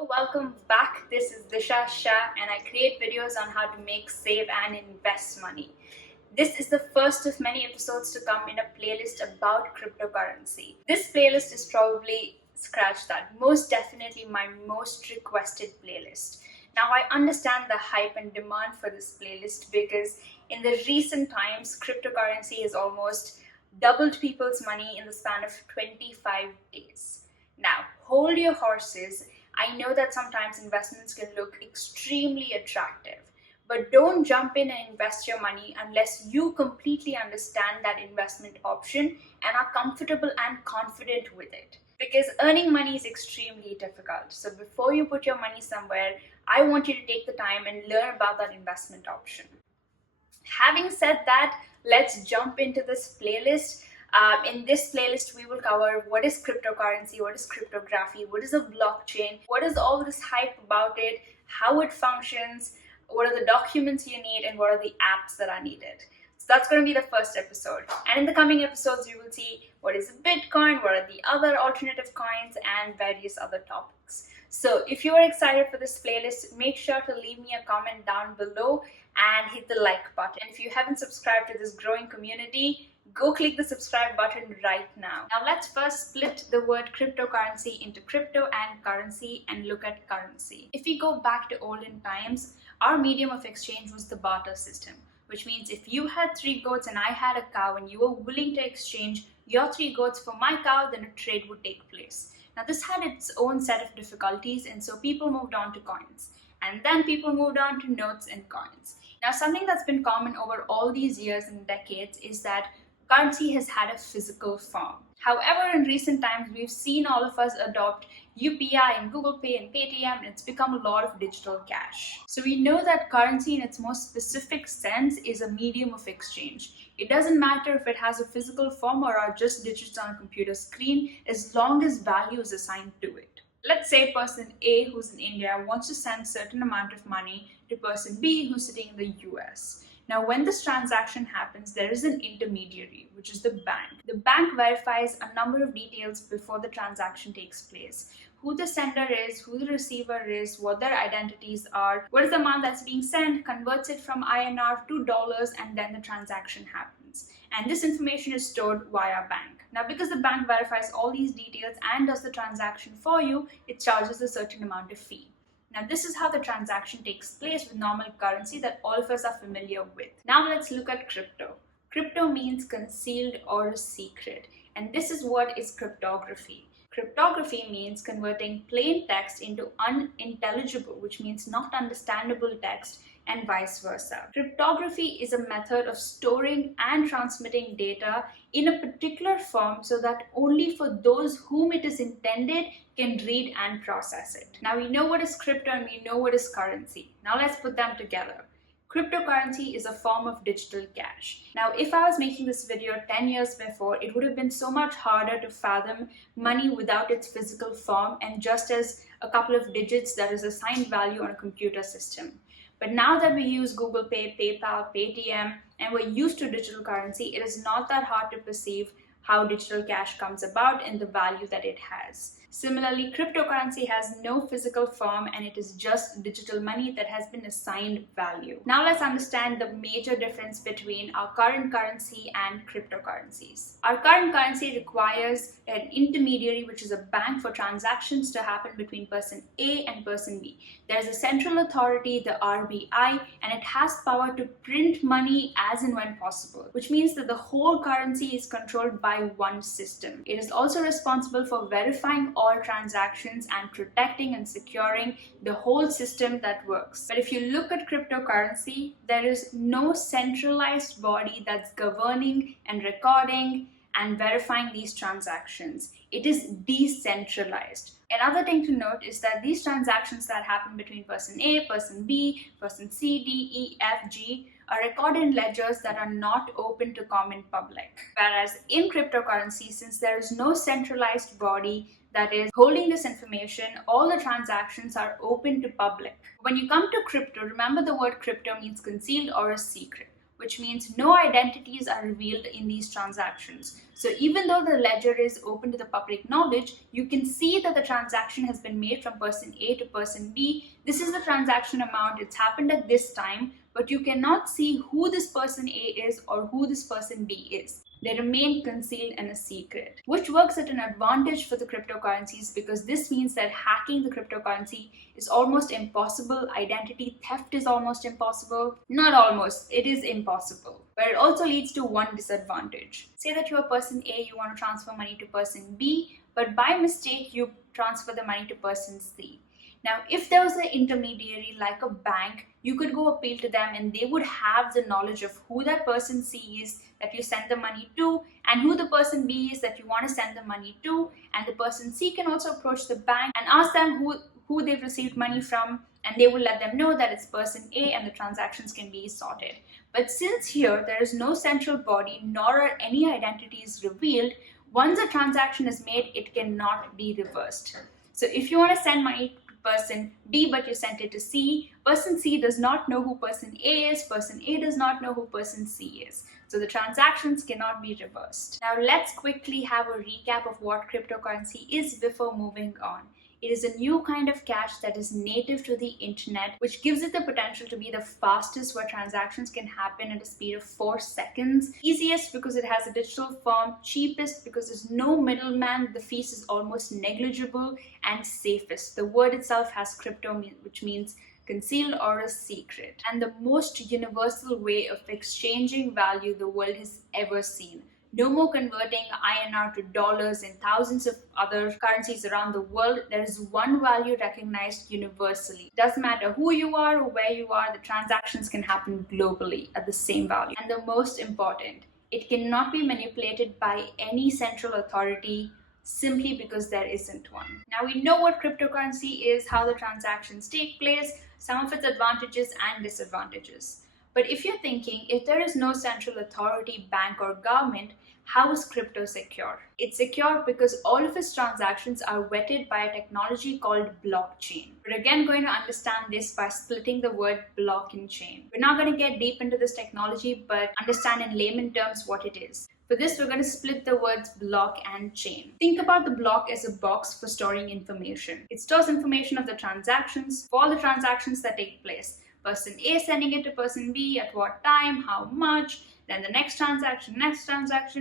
Hello, welcome back. This is Disha Shah and I create videos on how to make, save and invest money. This is the first of many episodes to come in a playlist about cryptocurrency. This playlist is probably, scratch that, most definitely my most requested playlist. Now I understand the hype and demand for this playlist because in the recent times, cryptocurrency has almost doubled people's money in the span of 25 days. Now, hold your horses. I know that sometimes investments can look extremely attractive, but don't jump in and invest your money unless you completely understand that investment option and are comfortable and confident with it. Because earning money is extremely difficult. So before you put your money somewhere, I want you to take the time and learn about that investment option. Having said that, let's jump into this playlist. In this playlist, we will cover what is cryptocurrency, what is cryptography, what is a blockchain, what is all this hype about it, how it functions, what are the documents you need, and what are the apps that are needed. So that's going to be the first episode. And in the coming episodes, you will see what is Bitcoin, what are the other alternative coins, and various other topics. So if you are excited for this playlist, make sure to leave me a comment down below and hit the like button. If you haven't subscribed to this growing community, go click the subscribe button right now. Now let's first split the word cryptocurrency into crypto and currency and look at currency. If we go back to olden times, our medium of exchange was the barter system, which means if you had 3 goats and I had a cow and you were willing to exchange your 3 goats for my cow, then a trade would take place. Now this had its own set of difficulties, and so people moved on to coins. And then people moved on to notes and coins. Now something that's been common over all these years and decades is that currency has had a physical form. However, in recent times, we've seen all of us adopt UPI and Google Pay and Paytm, and it's become a lot of digital cash. So we know that currency in its most specific sense is a medium of exchange. It doesn't matter if it has a physical form or are just digits on a computer screen, as long as value is assigned to it. Let's say person A, who's in India, wants to send a certain amount of money to person B, who's sitting in the US. Now, when this transaction happens, there is an intermediary, which is the bank. The bank verifies a number of details before the transaction takes place. Who the sender is, who the receiver is, what their identities are, what is the amount that's being sent, converts it from INR to dollars, and then the transaction happens. And this information is stored via bank. Now, because the bank verifies all these details and does the transaction for you, it charges a certain amount of fee. Now, this is how the transaction takes place with normal currency that all of us are familiar with. Now, let's look at crypto. Crypto means concealed or secret, and this is what is cryptography. Cryptography means converting plain text into unintelligible, which means not understandable text, and vice versa. Cryptography is a method of storing and transmitting data in a particular form so that only for those whom it is intended can read and process it. Now we know what is crypto and we know what is currency. Now let's put them together. Cryptocurrency is a form of digital cash. Now, if I was making this video 10 years before, it would have been so much harder to fathom money without its physical form and just as a couple of digits that is assigned value on a computer system. But now that we use Google Pay, PayPal, Paytm, and we're used to digital currency, it is not that hard to perceive how digital cash comes about and the value that it has. Similarly, cryptocurrency has no physical form and it is just digital money that has been assigned value. Now let's understand the major difference between our current currency and cryptocurrencies. Our current currency requires an intermediary, which is a bank, for transactions to happen between person A and person B. There's a central authority, the RBI, and it has power to print money as and when possible, which means that the whole currency is controlled by one system. It is also responsible for verifying all transactions and protecting and securing the whole system that works. But if you look at cryptocurrency, there is no centralized body that's governing and recording and verifying these transactions. It is decentralized. Another thing to note is that these transactions that happen between person A, person B, person C, D, E, F, G are recorded in ledgers that are not open to common public. Whereas in cryptocurrency, since there is no centralized body that is holding this information, all the transactions are open to public. When you come to crypto, remember the word crypto means concealed or a secret, which means no identities are revealed in these transactions. So even though the ledger is open to the public knowledge, you can see that the transaction has been made from person A to person B. This is the transaction amount, it's happened at this time, but you cannot see who this person A is or who this person B is. They remain concealed and a secret, which works at an advantage for the cryptocurrencies because this means that hacking the cryptocurrency is almost impossible. Identity theft is almost impossible. Not almost, it is impossible. But it also leads to one disadvantage. Say that you're person A, you want to transfer money to person B, but by mistake you transfer the money to person C. Now, if there was an intermediary like a bank, you could go appeal to them and they would have the knowledge of who that person C is that you send the money to and who the person B is that you want to send the money to. And the person C can also approach the bank and ask them who they've received money from, and they will let them know that it's person A and the transactions can be sorted. But since here there is no central body nor are any identities revealed, once a transaction is made, it cannot be reversed. So if you want to send money person B but you sent it to C, person C does not know who person A is, person A does not know who person C is. So the transactions cannot be reversed. Now let's quickly have a recap of what cryptocurrency is before moving on. It is a new kind of cash that is native to the internet, which gives it the potential to be the fastest where transactions can happen at a speed of 4 seconds. Easiest because it has a digital form, cheapest because there's no middleman, the fees is almost negligible, and safest. The word itself has crypto, which means concealed or a secret, and the most universal way of exchanging value the world has ever seen. No more converting INR to dollars and thousands of other currencies around the world. There is one value recognized universally. It doesn't matter who you are or where you are, the transactions can happen globally at the same value. And the most important, it cannot be manipulated by any central authority simply because there isn't one. Now we know what cryptocurrency is, how the transactions take place, some of its advantages and disadvantages. But if you're thinking, if there is no central authority, bank or government, how is crypto secure? It's secure because all of its transactions are vetted by a technology called blockchain. We're again going to understand this by splitting the word block and chain. We're not going to get deep into this technology, but understand in layman terms what it is. For this, we're going to split the words block and chain. Think about the block as a box for storing information. It stores information of the transactions, for all the transactions that take place. Person A sending it to person B, at what time, how much, then the next transaction,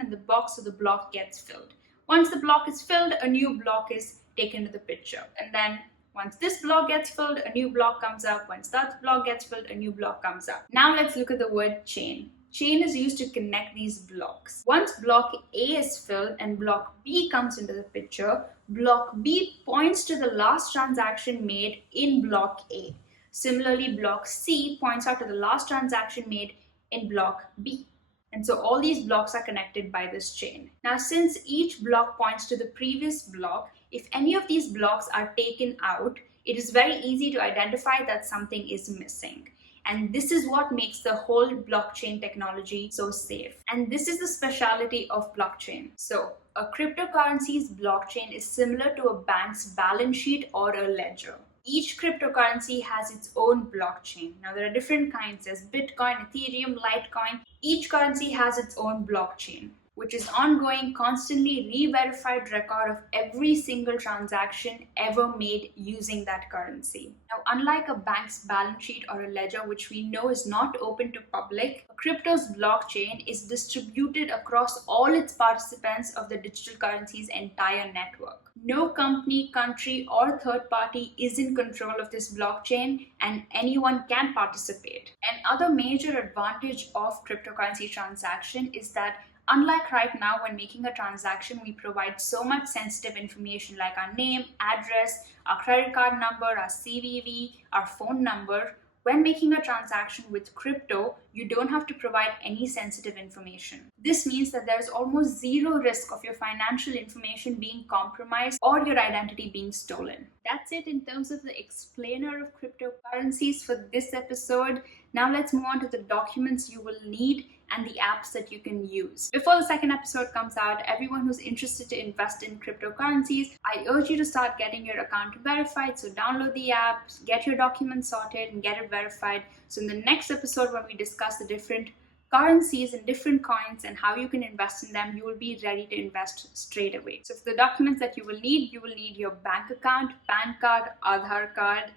and the box of the block gets filled. Once the block is filled, a new block is taken to the picture. And then once this block gets filled, a new block comes up. Once that block gets filled, a new block comes up. Now let's look at the word chain. Chain is used to connect these blocks. Once block A is filled and block B comes into the picture, block B points to the last transaction made in block A. Similarly, block C points out to the last transaction made in block B. And so all these blocks are connected by this chain. Now, since each block points to the previous block, if any of these blocks are taken out, it is very easy to identify that something is missing. And this is what makes the whole blockchain technology so safe. And this is the speciality of blockchain. So a cryptocurrency's blockchain is similar to a bank's balance sheet or a ledger. Each cryptocurrency has its own blockchain. Now there are different kinds. There's Bitcoin, Ethereum, Litecoin. Each currency has its own blockchain, which is ongoing, constantly re-verified record of every single transaction ever made using that currency. Now, unlike a bank's balance sheet or a ledger, which we know is not open to public, a crypto's blockchain is distributed across all its participants of the digital currency's entire network. No company, country, or third party is in control of this blockchain, and anyone can participate. Another major advantage of cryptocurrency transaction is that unlike right now, when making a transaction, we provide so much sensitive information like our name, address, our credit card number, our CVV, our phone number. When making a transaction with crypto, you don't have to provide any sensitive information. This means that there's almost zero risk of your financial information being compromised or your identity being stolen. That's it in terms of the explainer of cryptocurrencies for this episode. Now let's move on to the documents you will need and the apps that you can use. Before the second episode comes out, everyone who's interested to invest in cryptocurrencies, I urge you to start getting your account verified. So download the app, get your documents sorted, and get it verified. So in the next episode, when we discuss the different currencies and different coins and how you can invest in them, you will be ready to invest straight away. So for the documents that you will need your bank account, PAN card, Aadhaar card.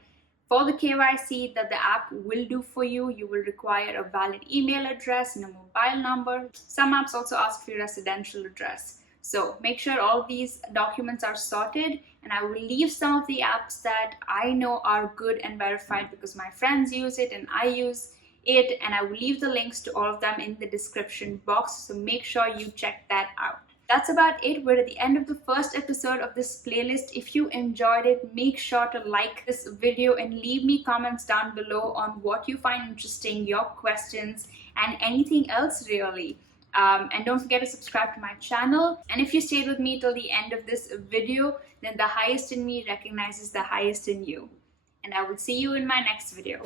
For the KYC that the app will do for you, you will require a valid email address and a mobile number. Some apps also ask for your residential address. So make sure all these documents are sorted, and I will leave some of the apps that I know are good and verified because my friends use it and I use it, and I will leave the links to all of them in the description box, so make sure you check that out. That's about it. We're at the end of the first episode of this playlist. If you enjoyed it, make sure to like this video and leave me comments down below on what you find interesting, your questions, and anything else really. And don't forget to subscribe to my channel. And if you stayed with me till the end of this video, then the highest in me recognizes the highest in you. And I will see you in my next video.